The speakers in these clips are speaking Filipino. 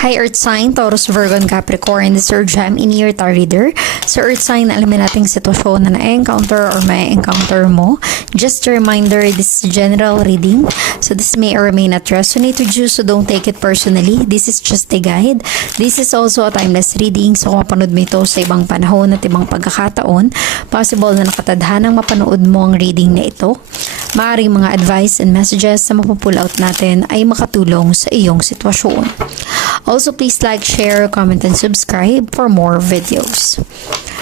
Hi Earth Sign, Taurus, Virgo, and Capricorn. This is your Gem in your Tarot Reader. So Earth Sign, alamin natin sitwasyon na na-encounter or may encounter mo. Just a reminder, this is general reading. So this may or may not resonate with you, so don't take it personally. This is just a guide. This is also a timeless reading. So kung mapanood mo ito sa ibang panahon at ibang pagkakataon, possible na nakatadhanang mapanood mo ang reading na ito. Maaaring mga advice and messages na mapupull out natin ay makatulong sa iyong sitwasyon. Also, please like, share, comment, and subscribe for more videos.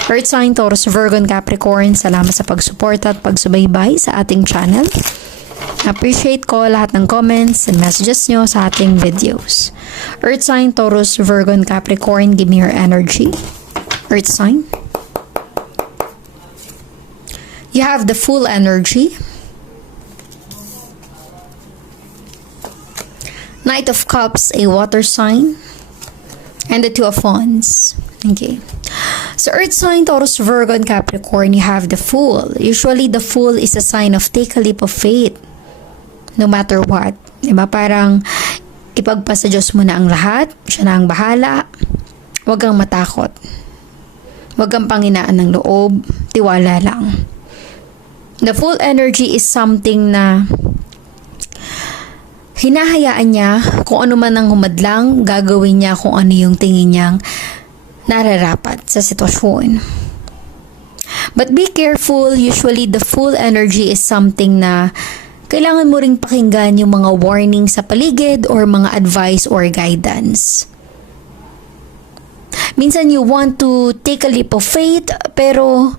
Earth Sign, Taurus, Virgo, and Capricorn, salamat sa pagsuporta at pagsubaybay sa ating channel. Appreciate ko lahat ng comments and messages nyo sa ating videos. Earth Sign, Taurus, Virgo, and Capricorn, give me your energy. Earth Sign. You have the full energy. Knight of Cups, a water sign, and the Two of Wands. Okay. So Earth Sign, Taurus, Virgo, and Capricorn, you have the Fool. Usually, the Fool is a sign of take a leap of faith. No matter what. Diba? Parang ipagpasa Diyos mo na ang lahat. Siya na ang bahala. Huwag kang matakot. Huwag kang panghinaan ng loob. Tiwala lang. The Fool energy is something na hinahayaan niya kung ano man ang humadlang, gagawin niya kung ano yung tingin niyang nararapat sa sitwasyon. But be careful, usually the full energy is something na kailangan mo ring pakinggan yung mga warning sa paligid or mga advice or guidance. Minsan you want to take a leap of faith, pero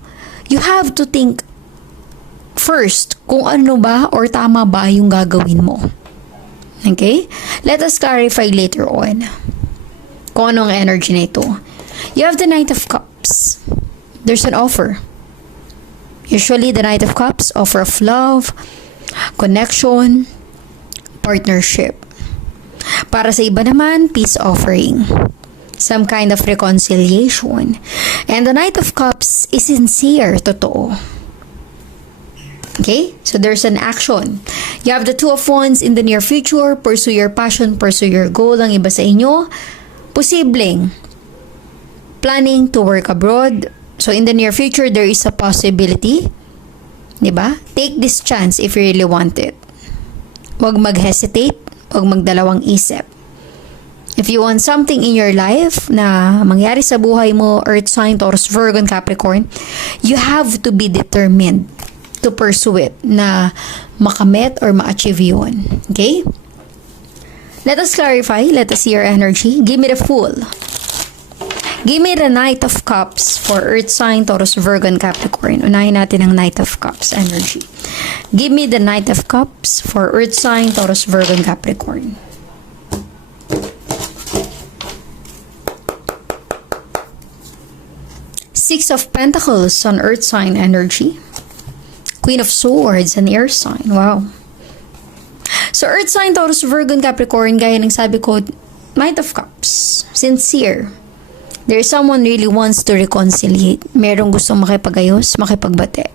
you have to think first kung ano ba or tama ba yung gagawin mo. Okay? Let us clarify later on kung anong energy na ito. You have the Knight of Cups. There's an offer. Usually, the Knight of Cups, offer of love, connection, partnership. Para sa iba naman, peace offering. Some kind of reconciliation. And the Knight of Cups is sincere, totoo. Okay? So there's an action. You have the Two of Wands in the near future. Pursue your passion, pursue your goal. Ang iba sa inyo, posibleng planning to work abroad. So in the near future, there is a possibility. Diba? Take this chance if you really want it. Huwag mag-hesitate. Huwag magdalawang isip. If you want something in your life na mangyari sa buhay mo, Earth Sign, Taurus, Virgo, and Capricorn, you have to be determined to pursue it, na makamit or ma-achieve yun. Okay? Let us clarify. Let us see your energy. Give me the Fool. Give me the Knight of Cups for Earth Sign, Taurus, Virgo, and Capricorn. Unahin natin ang Knight of Cups energy. Give me the Knight of Cups for Earth Sign, Taurus, Virgo, and Capricorn. Six of Pentacles on Earth Sign energy. Queen of Swords and Air Sign. Wow. So, Earth Sign, Taurus, Virgo, and Capricorn, gaya ng sabi ko, Knight of Cups. Sincere. There's someone really wants to reconciliate. Merong gustong makipagayos, makipagbate.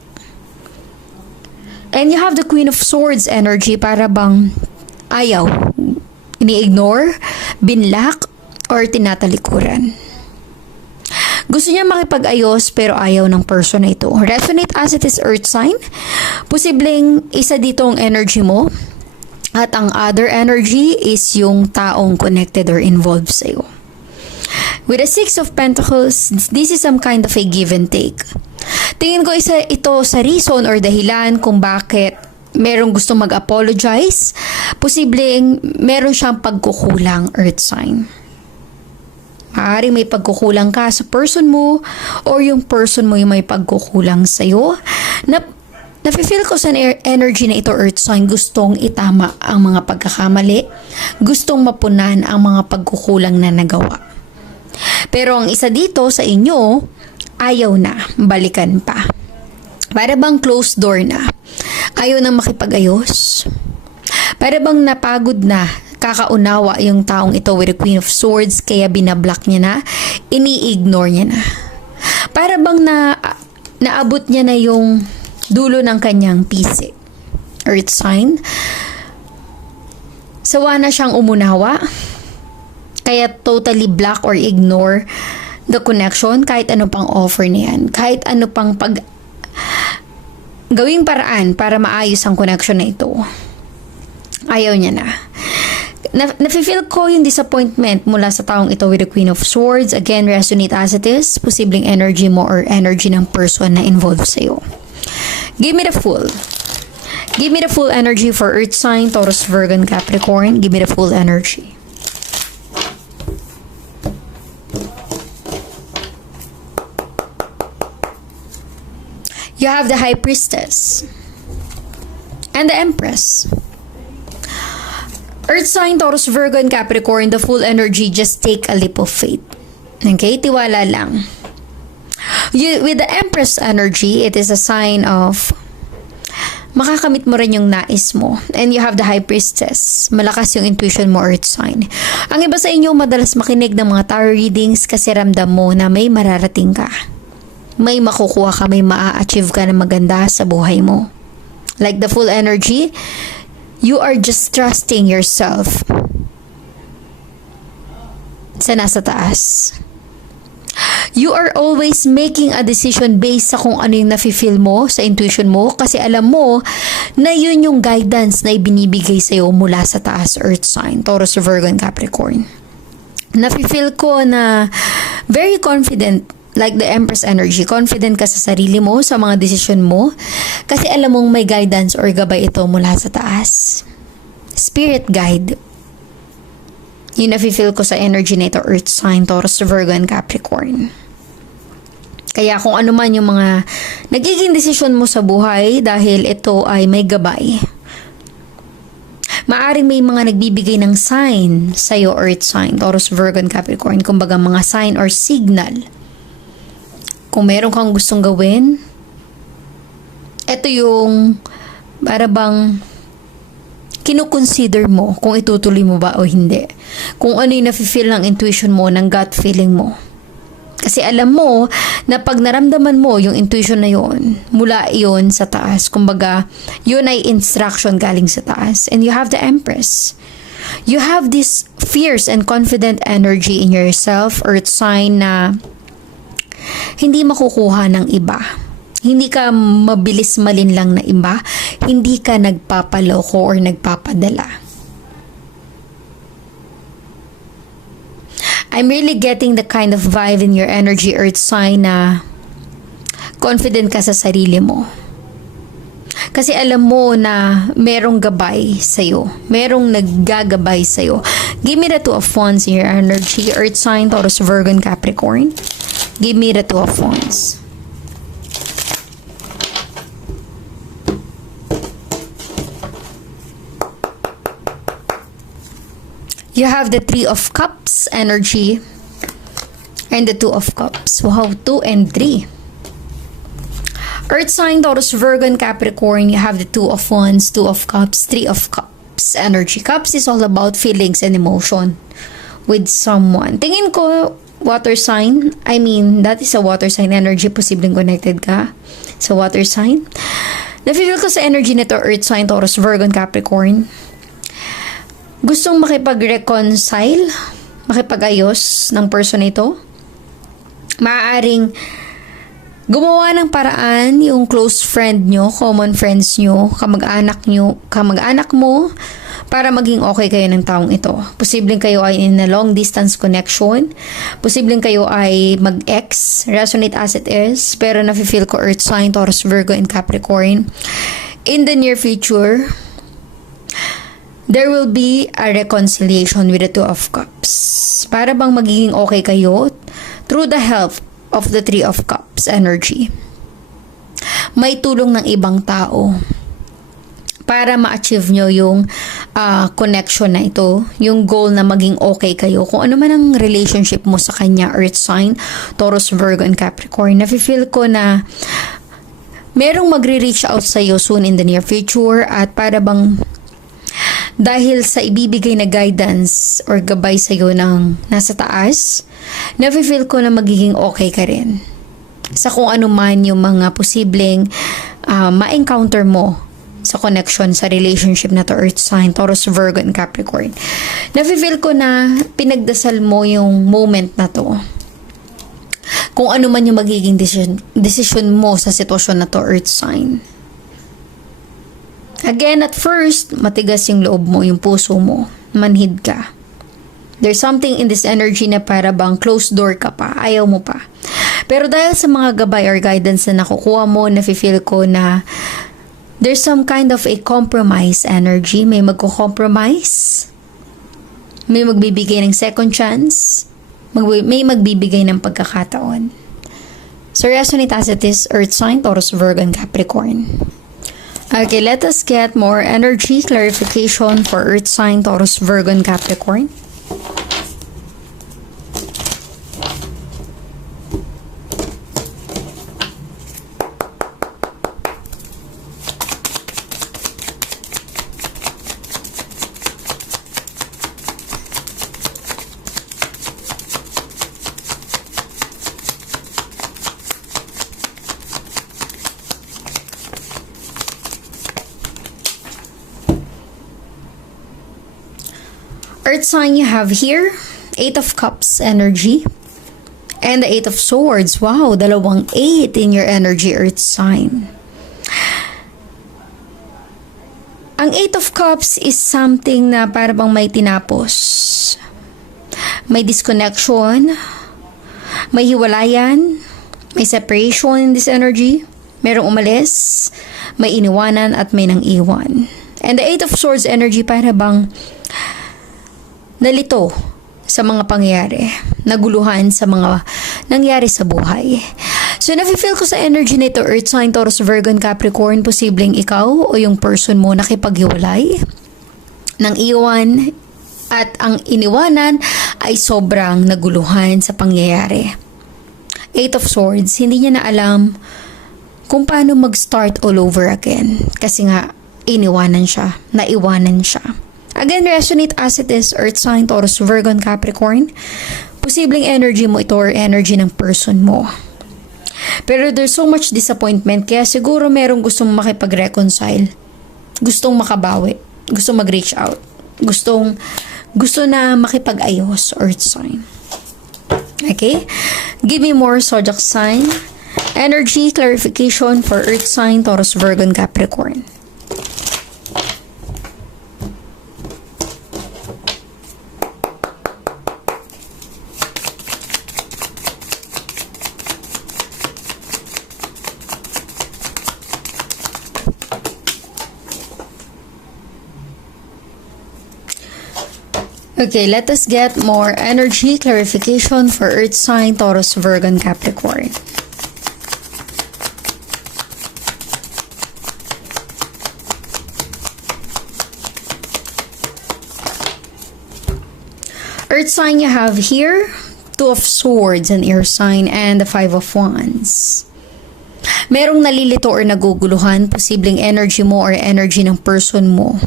And you have the Queen of Swords energy, para bang ayaw, ini-ignore, binlak, or tinatalikuran. Gusto niya makipag-ayos pero ayaw ng person na ito. Resonate as it is, Earth Sign. Posibleng isa dito ang energy mo. At ang other energy is yung taong connected or involved sa'yo. With the Six of Pentacles, this is some kind of a give and take. Tingin ko isa ito sa reason or dahilan kung bakit merong gusto mag-apologize. Posibleng meron siyang pagkukulang, Earth Sign. Maaaring may pagkukulang ka sa person mo or yung person mo yung may pagkukulang sa'yo. Nafe-feel ko sa energy na ito, Earth Sign, gustong itama ang mga pagkakamali, gustong mapunan ang mga pagkukulang na nagawa. Pero ang isa dito sa inyo, ayaw na, balikan pa. Para bang closed door na, ayaw na makipag-ayos. Para bang napagod na, kakaunawa yung taong ito with the Queen of Swords, kaya binablock niya na, ini-ignore niya na. Para bang naabot niya na yung dulo ng kanyang pisi. Earth Sign. Sawa na siyang umunawa. Kaya totally block or ignore the connection, kahit ano pang offer na yan. Kahit ano pang gawing paraan para maayos ang connection na ito. Ayaw niya na. Nafe-feel ko yung disappointment mula sa taong ito with the Queen of Swords. Again, resonate as it is. Posibleng energy mo or energy ng person na involved sa'yo. Give me the full. Give me the full energy for Earth sign, Taurus, Virgo, and Capricorn. Give me the full energy. You have the High Priestess and the Empress. Earth sign, Taurus, Virgo, and Capricorn, the full energy, just take a leap of faith. Okay? Tiwala lang. With the Empress energy, it is a sign of makakamit mo rin yung nais mo. And you have the High Priestess. Malakas yung intuition mo, Earth sign. Ang iba sa inyo, madalas makinig ng mga tarot readings kasi ramdam mo na may mararating ka. May makukuha ka, may maa-achieve ka na maganda sa buhay mo. Like the full energy, you are just trusting yourself sa nasa taas. You are always making a decision based sa kung ano yung nafe-feel mo, sa intuition mo, kasi alam mo na yun yung guidance na ibinibigay sa'yo mula sa taas, Earth sign, Taurus, Virgo, and Capricorn. Nafe-feel ko na very confident, like the Empress energy, confident ka sa sarili mo, sa mga decision mo, kasi alam mong may guidance or gabay ito mula sa taas. Spirit guide. Yun nafe-feel ko sa energy na ito, Earth sign, Taurus, Virgo, and Capricorn. Kaya kung ano man yung mga nagiging desisyon mo sa buhay, dahil ito ay may gabay, maaring may mga nagbibigay ng sign sa'yo, Earth sign, Taurus, Virgo, and Capricorn. Kumbaga mga sign or signal. Kung meron kang gustong gawin, ito yung para bang kinukonsider mo kung itutuloy mo ba o hindi. Kung ano yung nafe-feel ng intuition mo, ng gut feeling mo. Kasi alam mo na pag naramdaman mo yung intuition na yon, mula yon sa taas. Kumbaga, yun ay instruction galing sa taas. And you have the Empress. You have this fierce and confident energy in yourself, Earth sign, na hindi makukuha ng iba. Hindi ka mabilis malinlang na iba. Hindi ka nagpapaloko or nagpapadala. I'm really getting the kind of vibe in your energy, Earth sign, na confident ka sa sarili mo. Kasi alam mo na merong gabay sa'yo. Merong naggagabay sa'yo. Give me the Two of Wands in your energy, Earth sign, Taurus, Virgo, and Capricorn. Give me the Two of Wands. You have the Three of Cups energy and the Two of Cups. Wow, 2 and 3. Earth sign, Taurus, Virgo, and Capricorn. You have the Two of Wands, Two of Cups, Three of Cups energy. Cups is all about feelings and emotion with someone. Tingin ko, water sign. I mean, that is a water sign energy. Posibleng connected ka sa water sign. Nafe-feel ko sa energy nito, Earth sign, Taurus, Virgo, and Capricorn. Gustong makipag-reconcile, makipag-ayos ng person ito. Maaaring gumawa ng paraan yung close friend nyo, common friends nyo, kamag-anak mo, para maging okay kayo ng taong ito. Posibleng kayo ay in a long distance connection. Posibleng kayo ay mag-ex, resonate as it is. Pero nafe-feel ko, Earth sign, Taurus, Virgo, and Capricorn. In the near future, there will be a reconciliation with the Two of Cups. Para bang magiging okay kayo through the help of the Three of Cups energy. May tulong ng ibang tao para ma-achieve nyo yung connection na ito, yung goal na maging okay kayo. Kung ano man ang relationship mo sa kanya, Earth sign, Taurus, Virgo, and Capricorn. Nafe-feel ko na merong magre-reach out sa'yo soon in the near future, at para bang dahil sa ibibigay na guidance or gabay sa'yo ng nasa taas, nafe-feel ko na magiging okay ka rin sa kung ano man yung mga posibleng ma-encounter mo sa connection, sa relationship na to, Earth sign, Taurus, Virgo, and Capricorn. Nafe-feel ko na pinagdasal mo yung moment na to. Kung ano man yung magiging decision mo sa sitwasyon na to, Earth sign. Again, at first, matigas yung loob mo, yung puso mo. Manhid ka. There's something in this energy na para bang closed door ka pa. Ayaw mo pa. Pero dahil sa mga gabay or guidance na nakukuha mo, nafe-feel ko na there's some kind of a compromise energy. May magko-compromise. May magbibigay ng second chance. May magbibigay ng pagkakataon. So, resonate as it is, Earth sign, Taurus, Virgo, and Capricorn. Okay, let us get more energy clarification for Earth sign, Taurus, Virgo, and Capricorn. Earth sign, you have here, 8 of Cups energy, and the 8 of Swords. Wow, dalawang 8 in your energy, Earth sign. Ang 8 of Cups is something na para bang may tinapos. May disconnection, may hiwalayan, may separation in this energy, merong umalis, may iniwanan at may nang iwan. And the 8 of Swords energy para bang nalito sa mga pangyayari, naguluhan sa mga nangyari sa buhay. So, nafe-feel ko sa energy nito, Earth sign, Taurus, Virgo, and Capricorn, posibleng ikaw o yung person mo nakipaghiwalay, nang iwan, at ang iniwanan ay sobrang naguluhan sa pangyayari. 8 of Swords, hindi niya na alam kung paano mag-start all over again. Kasi nga, iniwanan siya, naiwanan siya. Again, resonate as it is, Earth sign, Taurus, Virgo, and Capricorn. Posibleng energy mo ito or energy ng person mo. Pero there's so much disappointment, kaya siguro merong gustong makipag-reconcile. Gustong makabawi. Gustong mag-reach out. Gusto na makipag-ayos, Earth sign. Okay? Give me more zodiac sign. Energy clarification for Earth sign, Taurus, Virgo, and Capricorn. Okay, let us get more energy clarification for Earth sign, Taurus, Virgo, and Capricorn. Earth sign, you have here 2 of Swords and Air sign and the 5 of Wands. Merong nalilito or naguguluhan, posibleng energy mo or energy ng person mo.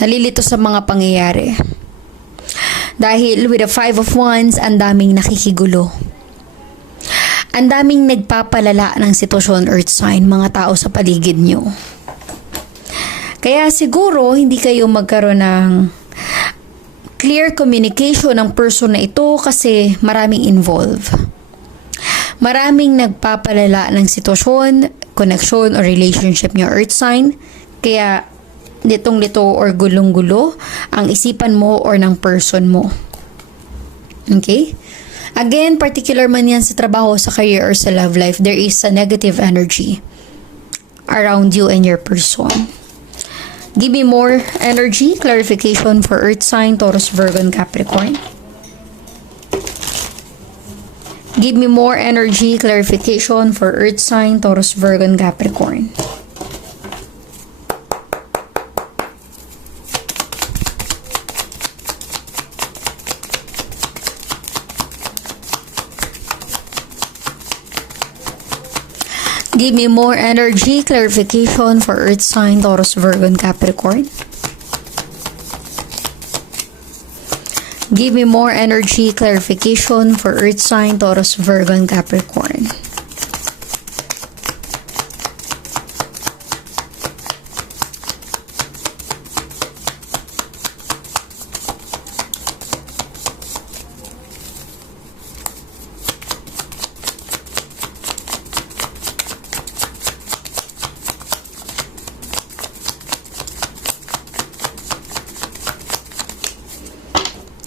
Nalilito sa mga pangyayari. Dahil with the 5 of Wands, ang daming nakikigulo. Ang daming nagpapalala ng sitwasyon, Earth sign, mga tao sa paligid nyo. Kaya siguro, hindi kayo magkaroon ng clear communication ng person na ito kasi maraming involved. Maraming nagpapalala ng sitwasyon, connection, or relationship nyo, Earth sign. Kaya litong-lito or gulong-gulo ang isipan mo or ng person mo. Okay? Again, particular man yan sa trabaho, sa career, or sa love life, there is a negative energy around you and your person. Give me more energy clarification for Earth sign, Taurus, Virgo, and Capricorn. Give me more energy clarification for Earth sign, Taurus, Virgo, and Capricorn. Give me more energy clarification for Earth sign, Taurus, Virgo, and Capricorn. Give me more energy clarification for Earth sign, Taurus, Virgo, and Capricorn.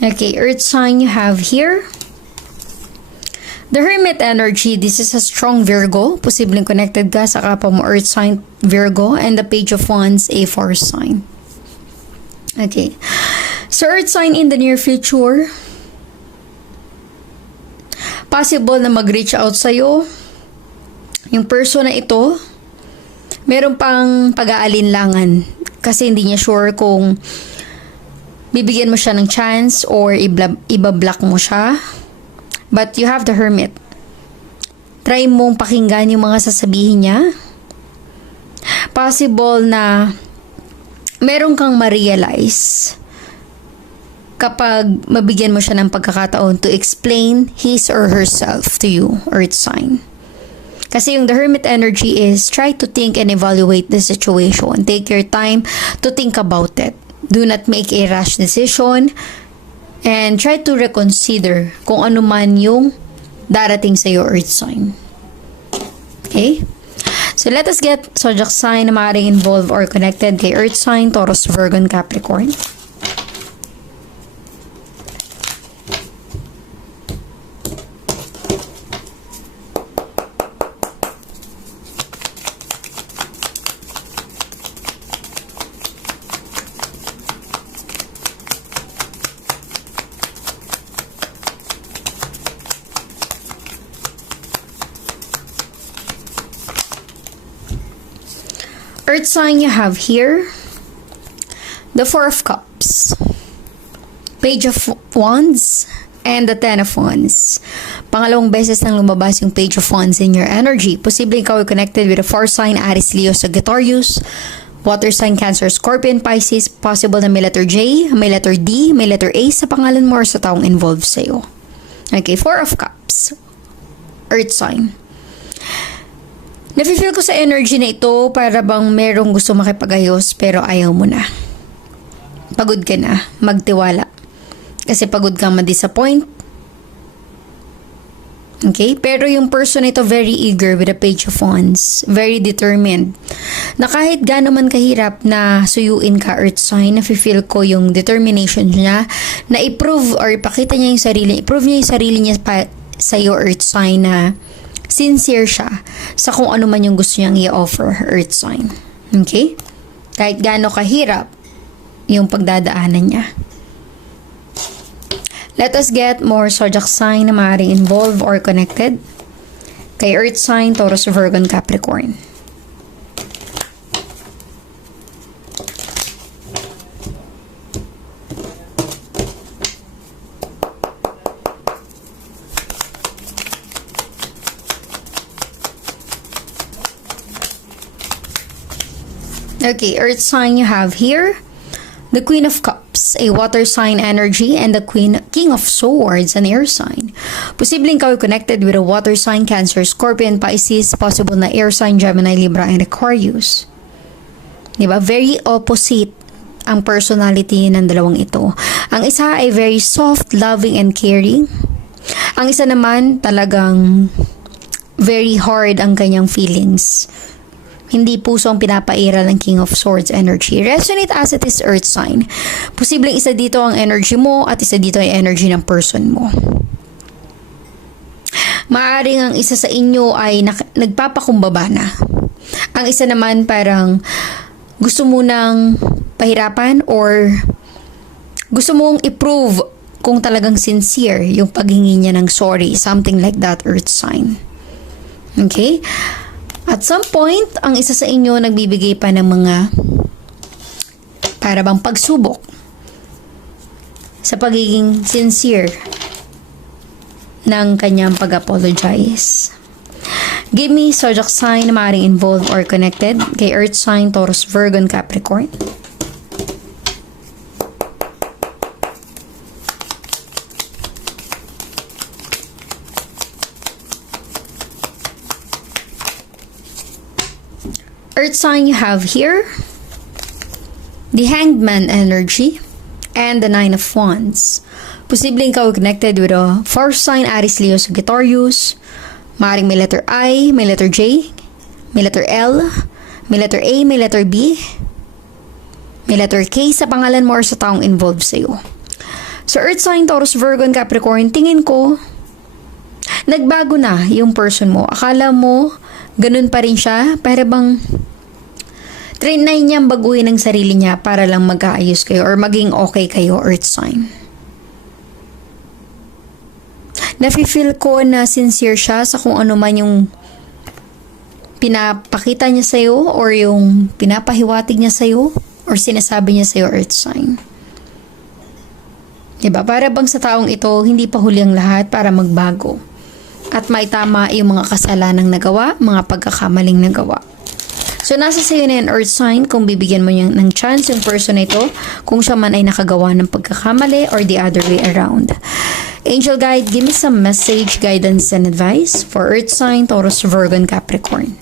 Okay, earth sign you have here. The Hermit energy, this is a strong Virgo. Posibleng connected ka sa kapwa mo earth sign Virgo. And the Page of Wands, a fire sign. Okay. So earth sign in the near future, possible na mag-reach out sa'yo. Yung person na ito, meron pang pag-aalinlangan. Kasi hindi niya sure kung bibigyan mo siya ng chance or ibablock mo siya. But you have the Hermit. Try mong pakinggan yung mga sasabihin niya. Possible na meron kang ma-realize kapag mabigyan mo siya ng pagkakataon to explain his or herself to you, earth sign. Kasi yung the Hermit energy is try to think and evaluate the situation. Take your time to think about it. Do not make a rash decision. And try to reconsider kung ano man yung darating sa iyo, earth sign. Okay? So let us get zodiac sign na maaaring involved or connected kay earth sign, Taurus, Virgo, and Capricorn. Earth sign you have here, the Four of Cups, Page of Wands, and the Ten of Wands. Pangalawang beses nang lumabas yung Page of Wands in your energy. Posibleng ikaw ay connected with a fire sign, Aries, Leo, Sagittarius, water sign, Cancer, Scorpion, Pisces. Possible na may letter J, may letter D, may letter A sa pangalan mo or sa taong involved sa'yo. Okay, Four of Cups, earth sign. Nafe-feel ko sa energy na ito para bang merong gusto makipag-ayos pero ayaw mo na. Pagod ka na, magtiwala. Kasi pagod kang ma-disappoint. Okay? Pero yung person ito very eager with a Page of Wands. Very determined. Na kahit gaano man kahirap na suyuin ka, earth sign, nafe-feel ko yung determination niya na i-prove or ipakita niya yung sarili, i-prove niya yung sarili niya sa iyo, earth sign, na sincere siya sa kung ano man yung gusto niyang i-offer, earth sign. Okay? Kahit gaano kahirap yung pagdadaanan niya. Let us get more zodiac sign na maaaring involved or connected kay earth sign, Taurus, Virgo, and Capricorn. Okay, earth sign you have here, the Queen of Cups, a water sign energy, and the King of Swords, an air sign. Posibleng ikaw connected with a water sign, Cancer, Scorpion, Pisces, possible na air sign, Gemini, Libra, and Aquarius. Diba? Very opposite ang personality ng dalawang ito. Ang isa ay very soft, loving, and caring. Ang isa naman talagang very hard ang kanyang feelings. Hindi puso ang pinapairal ng King of Swords energy. Resonate as it is, earth sign. Posibleng isa dito ang energy mo at isa dito ay energy ng person mo. Maaring ang isa sa inyo ay nagpapakumbaba na. Ang isa naman parang gusto mo nang pahirapan or gusto mong i-prove kung talagang sincere yung paghingi niya ng sorry. Something like that, earth sign. Okay? At some point, ang isa sa inyo nagbibigay pa ng mga para bang pagsubok sa pagiging sincere ng kanyang pag-apologize. Give me zodiac sign na maaaring involved or connected kay earth sign, Taurus, Virgo, and Capricorn. Earth sign you have here, the Hanged Man energy, and the Nine of Wands. Posibleng ikaw connected with a fire sign, Aries, Leo, Sagittarius. Maaaring may letter I, may letter J, may letter L, may letter A, may letter B, may letter K sa pangalan mo or sa taong involved sa'yo. So, Earth sign, Taurus, Virgo, and Capricorn, tingin ko, nagbago na yung person mo. Akala mo, ganun pa rin siya, para bang trinay niyang baguhin ang sarili niya para lang magkaayos kayo or maging okay kayo, Earth sign. Nafe-feel ko na sincere siya sa kung ano man yung pinapakita niya sa'yo or yung pinapahiwatig niya sa'yo or sinasabi niya sa'yo, Earth sign. Diba? Para bang sa taong ito, hindi pa huli ang lahat para magbago at maitama yung mga kasalanang nagawa, mga pagkakamaling nagawa. So, nasa sa'yo na yan, Earth sign, kung bibigyan mo ng chance yung person na ito, kung siya man ay nakagawa ng pagkakamali or the other way around. Angel guide, give me some message, guidance, and advice for Earth sign, Taurus, Virgo, and Capricorn.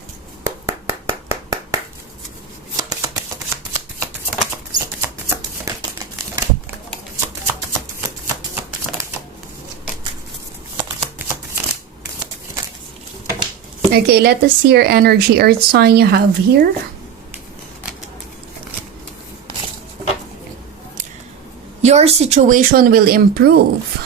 Okay, let us see your energy, Earth sign, you have here. Your situation will improve.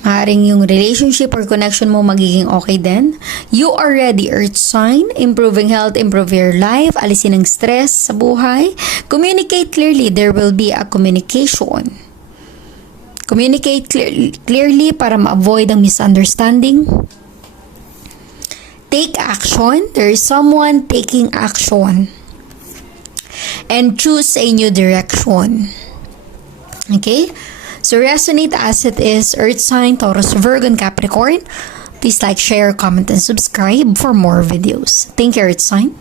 Maaaring yung relationship or connection mo magiging okay din. You are ready, Earth sign. Improving health, improve your life, alisin ang stress sa buhay. Communicate clearly. There will be a communication. Communicate clearly para ma-avoid ang misunderstanding. Take action. There is someone taking action. And choose a new direction. Okay? So resonate as it is, Earth sign, Taurus, Virgo, and Capricorn. Please like, share, comment, and subscribe for more videos. Thank you, Earth sign.